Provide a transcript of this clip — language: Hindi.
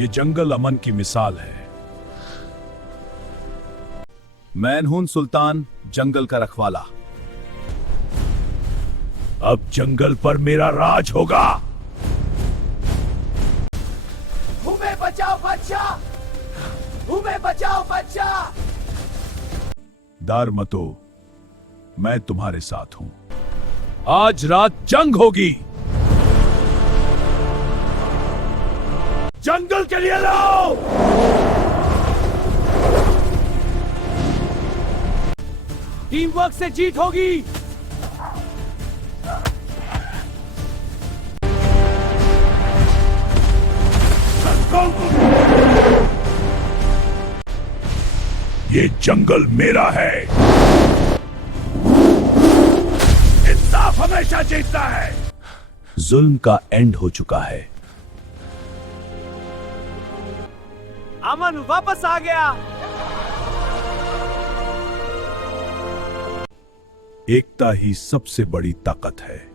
ये जंगल अमन की मिसाल है। मैं हूं सुल्तान, जंगल का रखवाला। अब जंगल पर मेरा राज होगा। हमें बचाओ बादशाह, हमें बचाओ बादशाह। डर मतो, मैं तुम्हारे साथ हूं। आज रात जंग होगी। जंगल के लिए लाओ। टीम वर्क से जीत होगी। ये जंगल मेरा है। इंसाफ हमेशा जीतता है। जुल्म का एंड हो चुका है। अमन वापस आ गया। एकता ही सबसे बड़ी ताकत है।